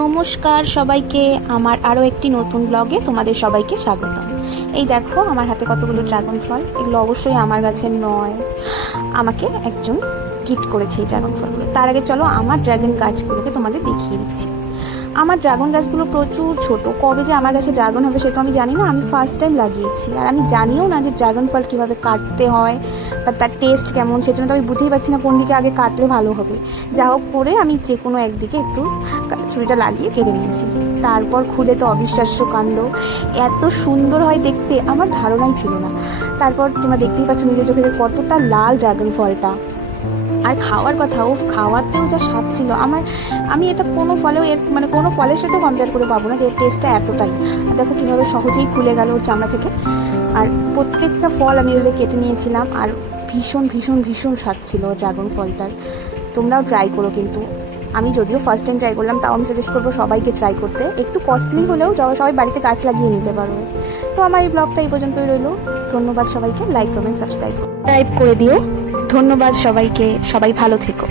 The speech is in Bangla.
নমস্কার সবাইকে, আমার আরও একটি নতুন ব্লগে তোমাদের সবাইকে স্বাগতম। এই দেখো আমার হাতে কতগুলো ড্রাগন ফল। এগুলো অবশ্যই আমার গাছের নয়, আমাকে একজন গিফট করেছে এই ড্রাগন ফলগুলো। তার আগে চলো আমার ড্রাগন গাছগুলোকে তোমাদের দেখিয়ে দিচ্ছি। আমার ড্রাগন গাছগুলো প্রচুর ছোট। কবে যে আমার কাছে ড্রাগন হবে সে তো আমি জানি না, আমি ফার্স্ট টাইম লাগিয়েছি। আর আমি জানিও না যে ড্রাগন ফল কীভাবে কাটতে হয় বা তার টেস্ট কেমন, সেজন্য তো আমি বুঝেই পাচ্ছি না কোন দিকে আগে কাটলে ভালো হবে। যা হোক করে আমি যে কোনো একদিকে একটু ছুরিটা লাগিয়ে কেটে নিয়েছি। তারপর খুলে তো অবিশ্বাস্য কাণ্ড, এত সুন্দর হয় দেখতে আমার ধারণাই ছিল না। তারপর তোমরা দেখতেই পাচ্ছ নিজের চোখে যে কতটা লাল ড্রাগন ফলটা। আর খাওয়ার কথা, খাওয়াতেও যা স্বাদ ছিল আমি এটা কোনো ফলেও কোনো ফলের সাথে কম্পেয়ার করে পাবো না যে টেস্টটা এতটাই। আর দেখো কীভাবে সহজেই খুলে গেল ওর চামড়া থেকে। আর প্রত্যেকটা ফল আমি এভাবে কেটে নিয়েছিলাম, আর ভীষণ ভীষণ ভীষণ স্বাদ ছিল ড্রাগন ফলটার। তোমরাও ট্রাই করো কিন্তু। আমি যদিও ফার্স্ট টাইম ট্রাই করলাম, তাও আমি সাজেস্ট করবো সবাইকে ট্রাই করতে। একটু কস্টলি হলেও সবাই বাড়িতে গাছ লাগিয়ে নিতে পারবে। তো আমার এই ব্লগটা এই পর্যন্তই রইলো। ধন্যবাদ সবাইকে, লাইক কমেন্ট সাবস্ক্রাইব করে দিও। ধন্যবাদ সবাইকে, সবাই ভালো থেকো।